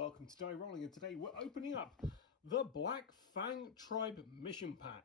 welcome to Die Rollin, and today we're opening up the Black Fang Tribe Mission Pack.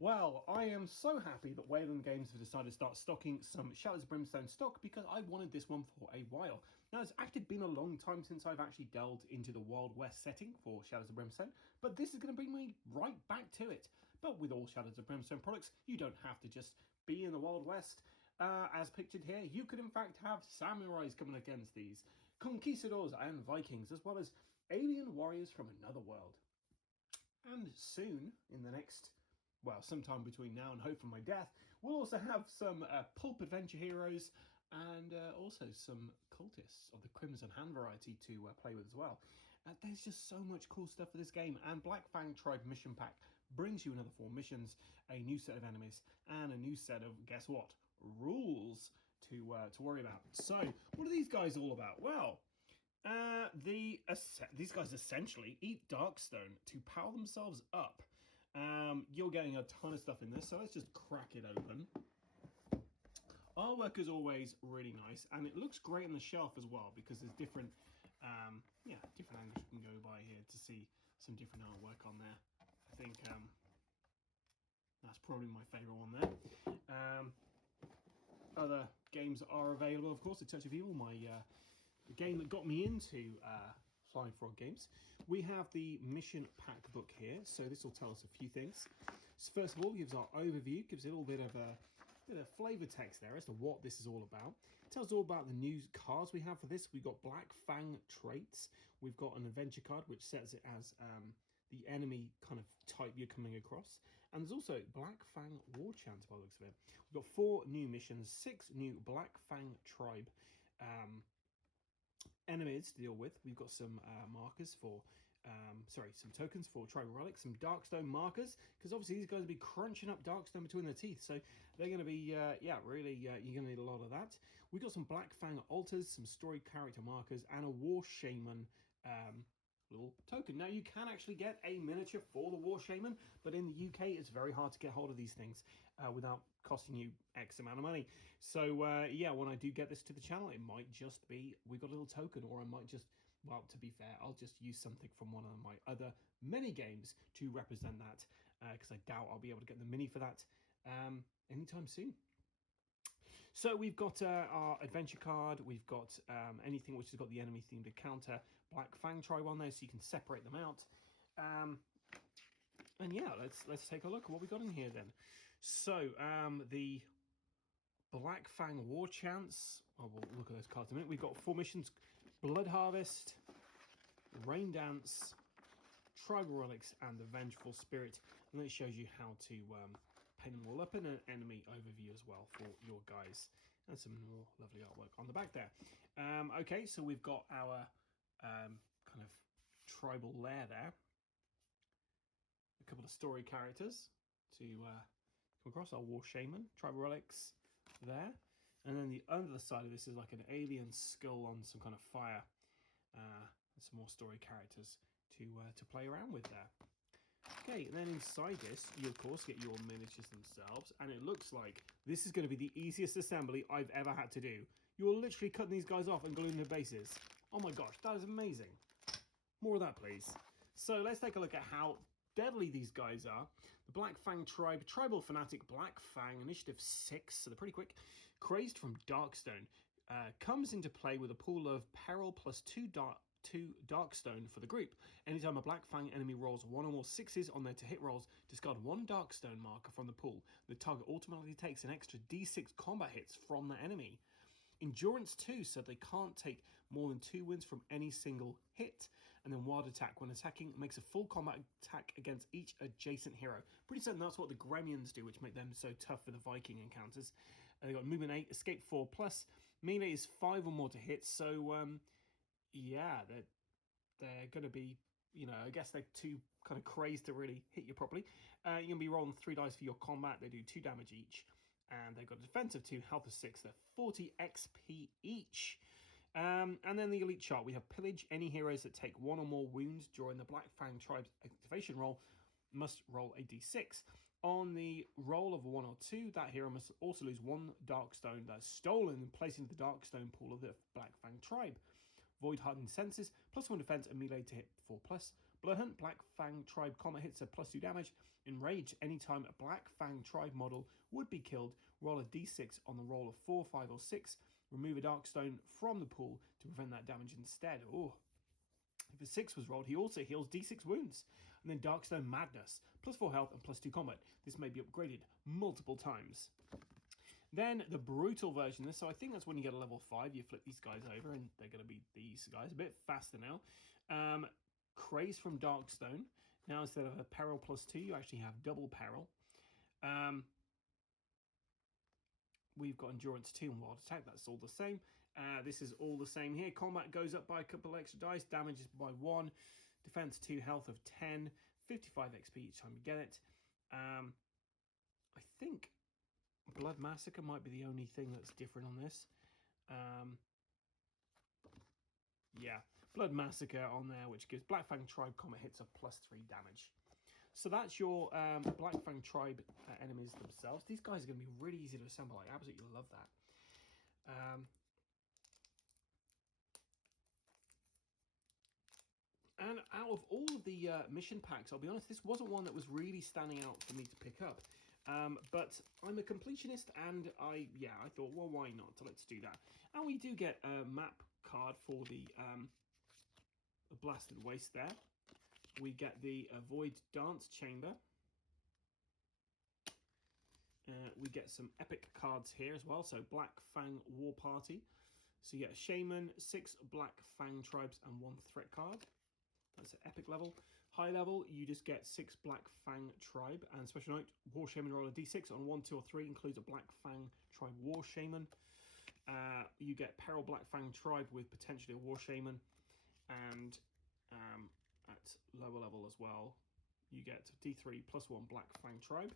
Well, I am so happy that Wayland Games have decided to start stocking some Shadows of Brimstone stock because I wanted this one for a while. Now, it's actually been a long time since I've actually delved into the Wild West setting for Shadows of Brimstone, but this is going to bring me right back to it. But with all Shadows of Brimstone products, you don't have to just be in the Wild West. As pictured here, you could in fact have samurais coming against these, conquistadors and Vikings, as well as alien warriors from another world. And soon, in the next, well, sometime between now and hope for my death, we'll also have some pulp adventure heroes and also some cultists of the Crimson Hand variety to play with as well. There's just so much cool stuff for this game, and Black Fang Tribe Mission Pack brings you another 4 missions, a new set of enemies, and a new set of, guess what, rules to worry about. So, what are these guys all about? Well, these guys essentially eat Darkstone to power themselves up. You're getting a ton of stuff in this, so let's just crack it open. Artwork is always really nice, and it looks great on the shelf as well because there's different different angles you can go by here to see some different artwork on there. I think that's probably my favourite one there. Other games are available, of course. A Touch of Evil, the game that got me into Flying Frog games. We have the mission pack book here, so this will tell us a few things. So first of all, gives our overview, gives a little bit of flavour text there as to what this is all about. It tells all about the new cards we have for this. We've got Black Fang traits. We've got an adventure card which sets it as the enemy kind of type you're coming across. And there's also Black Fang War Chants by the looks of it. We've got 4 new missions, 6 new Black Fang Tribe enemies to deal with. We've got some markers for, some tokens for tribal relics, some Darkstone markers, because obviously these guys will be crunching up Darkstone between their teeth, so they're going to be, you're going to need a lot of that. We've got some Black Fang altars, some story character markers, and a War Shaman little token. Now, you can actually get a miniature for the War Shaman, but in the UK, it's very hard to get hold of these things without costing you X amount of money. So, yeah, when I do get this to the channel, it might just be, we got a little token, or I might just, well, to be fair, I'll just use something from one of my other mini games to represent that, because I doubt I'll be able to get the mini for that anytime soon. So we've got our adventure card, we've got anything which has got the enemy themed encounter, Black Fang Tribe on there, so you can separate them out. And yeah, let's take a look at what we got in here then. So the Black Fang War Chants. Oh, we'll look at those cards in a minute. We've got 4 missions: Blood Harvest, Rain Dance, Tribal Relics, and the Vengeful Spirit. And then it shows you how to paint them all up, in an enemy overview as well for your guys, and some more lovely artwork on the back there. Okay, so we've got our kind of tribal lair there. A couple of story characters to come across. Our War Shaman, Tribal Relics there, and then the other side of this is like an alien skull on some kind of fire, and some more story characters to play around with there. Okay, and then inside this, you of course get your miniatures themselves, and it looks like this is going to be the easiest assembly I've ever had to do. You're literally cutting these guys off and gluing their bases. Oh my gosh, that is amazing. More of that, please. So let's take a look at how deadly these guys are. The Black Fang Tribe, Tribal Fanatic, Black Fang, Initiative 6, so they're pretty quick. Crazed from Darkstone, comes into play with a pool of peril plus 2 Darkstone for the group. Anytime a Black Fang enemy rolls 1 or more 6s on their to hit rolls, discard 1 Darkstone marker from the pool. The target automatically takes an extra D6 combat hits from that enemy. Endurance 2, so they can't take more than 2 wins from any single hit. And then Wild Attack, when attacking, makes a full combat attack against each adjacent hero. Pretty certain that's what the Gremlins do, which make them so tough for the Viking encounters. They've got Movement 8, Escape 4+, Melee is 5 or more to hit, so yeah, they're going to be, I guess they're too kind of crazed to really hit you properly. You're going to be rolling 3 dice for your combat. They do 2 damage each. And they've got a defense of 2, health of 6. They're 40 XP each. And then the elite chart. We have pillage. Any heroes that take 1 or more wounds during the Black Fang Tribe's activation roll must roll a d6. On the roll of a 1 or 2, that hero must also lose 1 Darkstone that's stolen and placed into the Darkstone pool of the Black Fang Tribe. Void Hardened Senses, +1 defense and melee to hit 4+. Blood Hunt, Black Fang Tribe combat hits a +2 damage. Enrage, anytime a Black Fang Tribe model would be killed, roll a d6 on the roll of 4, 5 or 6. Remove a Darkstone from the pool to prevent that damage instead. Oh, if a 6 was rolled, he also heals d6 wounds. And then Darkstone Madness, +4 health and +2 combat. This may be upgraded multiple times. Then the brutal version of this, so I think that's when you get a level 5, you flip these guys over and they're going to be these guys, a bit faster now. Craze from Darkstone. Now instead of a peril +2, you actually have double peril. We've got endurance 2 and wild attack, that's all the same. This is all the same here. Combat goes up by a couple of extra dice, damage is by 1, defense 2, health of 10, 55 XP each time you get it. I think Blood Massacre might be the only thing that's different on this. Yeah, Blood Massacre on there, which gives Black Fang Tribe combat hits a +3 damage. So that's your Black Fang Tribe enemies themselves. These guys are going to be really easy to assemble. I absolutely love that. And out of all of the mission packs, I'll be honest, this wasn't one that was really standing out for me to pick up. But I'm a completionist, and I thought, well, why not? So let's do that. And we do get a map card for the Blasted Waste there. We get the Void Dance Chamber. We get some epic cards here as well. So Black Fang War Party. So you get a Shaman, 6 Black Fang Tribes, and 1 threat card. That's an epic level. High level, you just get 6 Black Fang Tribe, and special note, War Shaman roll a d6 on 1, 2 or 3 includes a Black Fang Tribe War Shaman. You get Peril Black Fang Tribe with potentially a War Shaman, and at lower level as well, you get d3 +1 Black Fang Tribe,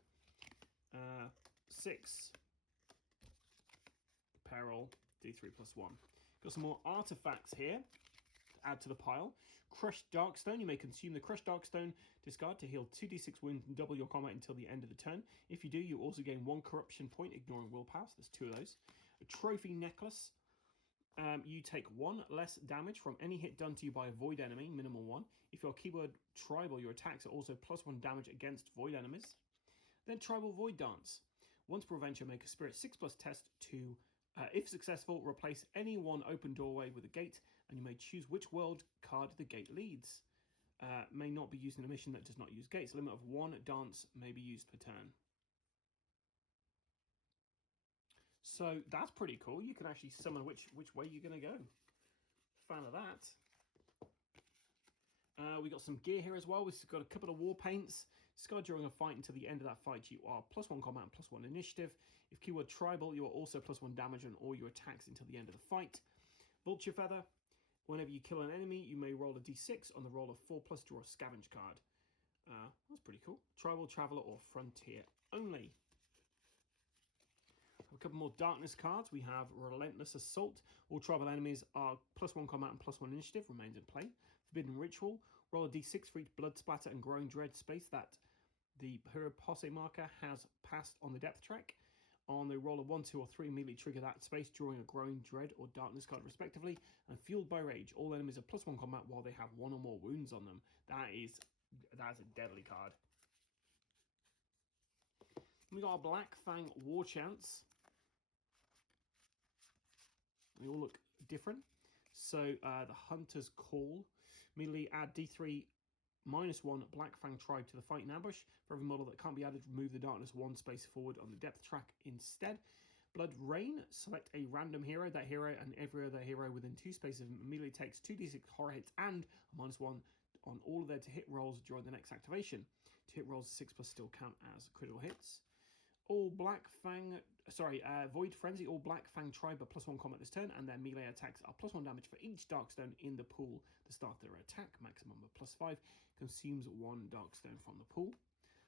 6 Peril, d3 +1. Got some more artifacts here to add to the pile. Crushed Darkstone. You may consume the Crushed Darkstone discard to heal 2d6 wounds and double your combat until the end of the turn. If you do, you also gain 1 corruption point, ignoring willpower. So there's 2 of those. A Trophy Necklace. You take 1 less damage from any hit done to you by a void enemy, minimal 1. If you're keyword tribal, your attacks are also +1 damage against void enemies. Then Tribal Void Dance. Once per adventure, make a Spirit 6+ test to, if successful, replace any one open doorway with a gate, and you may choose which world card the gate leads. May not be used in a mission that does not use gates. Limit of 1 dance may be used per turn. So that's pretty cool. You can actually summon which way you're going to go. Fan of that. We got some gear here as well. We've got a couple of war paints. Scarred during a fight until the end of that fight, you are +1 combat and +1 initiative. If keyword tribal, you are also +1 damage on all your attacks until the end of the fight. Vulture Feather. Whenever you kill an enemy, you may roll a d6 on the roll of 4+, draw a scavenge card. That's pretty cool. Tribal, Traveller, or Frontier only. A couple more darkness cards. We have Relentless Assault. All tribal enemies are +1 combat and +1 initiative. Remains in play. Forbidden Ritual. Roll a d6 for each blood splatter and growing dread space that the hero posse marker has passed on the depth track. On the roll of 1, 2 or 3, immediately trigger that space, drawing a growing dread or darkness card respectively. And Fueled by Rage. All enemies are +1 combat while they have 1 or more wounds on them. That's a deadly card. We got a Black Fang War Chants. They all look different. So the Hunter's Call. Immediately add d3 -1 Black Fang Tribe to the fight in ambush. For every model that can't be added, remove the darkness 1 space forward on the depth track instead. Blood Rain. Select a random hero. That hero and every other hero within 2 spaces immediately takes 2d6 horror hits and a -1 on all of their to hit rolls during the next activation. To hit rolls 6+ still count as critical hits. All Black Fang, Void Frenzy, all Black Fang Tribe are +1 combat this turn, and their melee attacks are +1 damage for each Darkstone in the pool at the start of their attack, maximum of +5, consumes 1 Darkstone from the pool.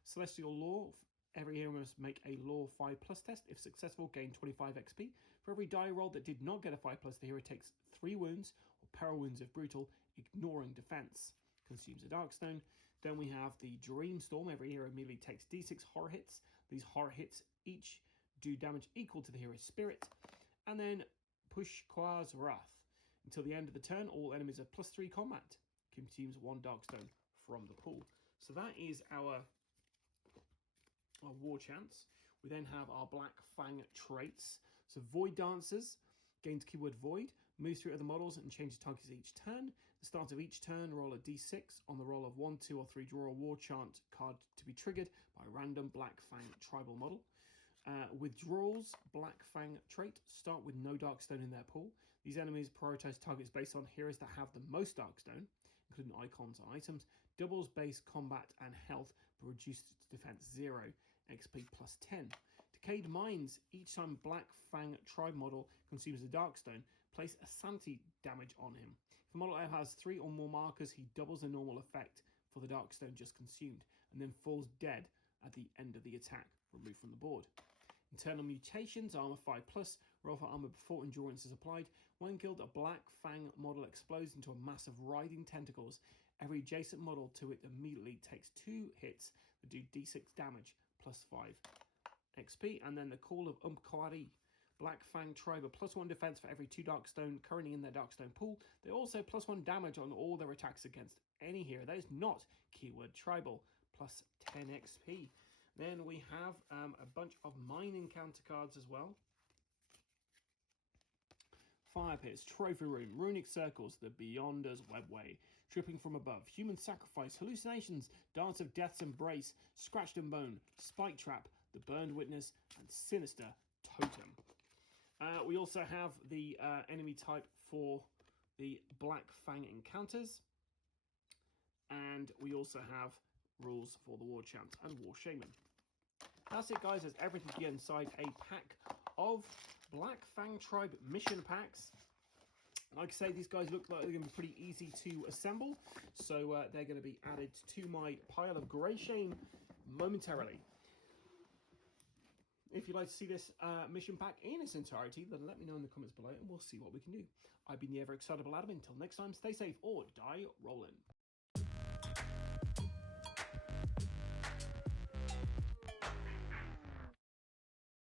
Celestial Law, every hero must make a Law 5+ test. If successful, gain 25 XP. For every die roll that did not get a 5+, the hero takes 3 wounds, or peril wounds if brutal, ignoring defense, consumes a Darkstone. Then we have the Dreamstorm. Every hero immediately takes d6 horror hits. These horror hits each do damage equal to the hero's spirit. And then Pushqua's Wrath. Until the end of the turn, all enemies are +3 combat. Consumes 1 Darkstone from the pool. So that is our war chants. We then have our Black Fang traits. So Void Dancers gains keyword Void, moves through other models and changes targets each turn. At the start of each turn, roll a d6. On the roll of 1, 2, or 3, draw a war chant card to be triggered by a random Black Fang tribal model. Withdrawals, Black Fang trait, start with no Darkstone in their pool. These enemies prioritize targets based on heroes that have the most Darkstone, including icons and items. Doubles base combat and health, but reduced defense 0, XP +10. Decayed Minds, each time Black Fang tribe model consumes a Darkstone, place a sanity damage on him. If a model has 3 or more markers, he doubles the normal effect for the Darkstone just consumed, and then falls dead at the end of the attack, removed from the board. Internal Mutations, armor 5+, roll for armor before endurance is applied. When killed, a Black Fang model explodes into a mass of writhing tentacles. Every adjacent model to it immediately takes 2 hits that do d6 damage +5 XP. And then the Call of Umkwari. Black Fang tribe, a +1 defense for every 2 Darkstone currently in their Darkstone pool. They also +1 damage on all their attacks against any hero that is not keyword tribal, +10 XP. Then we have a bunch of mine encounter cards as well. Fire Pits, Trophy Room, Runic Circles, The Beyonder's Webway, Tripping from Above, Human Sacrifice, Hallucinations, Dance of Death's Embrace, Scratched and Bone, Spike Trap, The Burned Witness, and Sinister Totem. We also have the enemy type for the Black Fang encounters. And we also have rules for the War Chant and War Shaman. That's it, guys. There's everything here inside a pack of Black Fang Tribe mission packs. Like I say, these guys look like they're going to be pretty easy to assemble. So they're going to be added to my pile of Grey Shame momentarily. If you'd like to see this mission pack in its entirety, then let me know in the comments below and we'll see what we can do. I've been the ever excitable Adam. Until next time, stay safe or die rolling.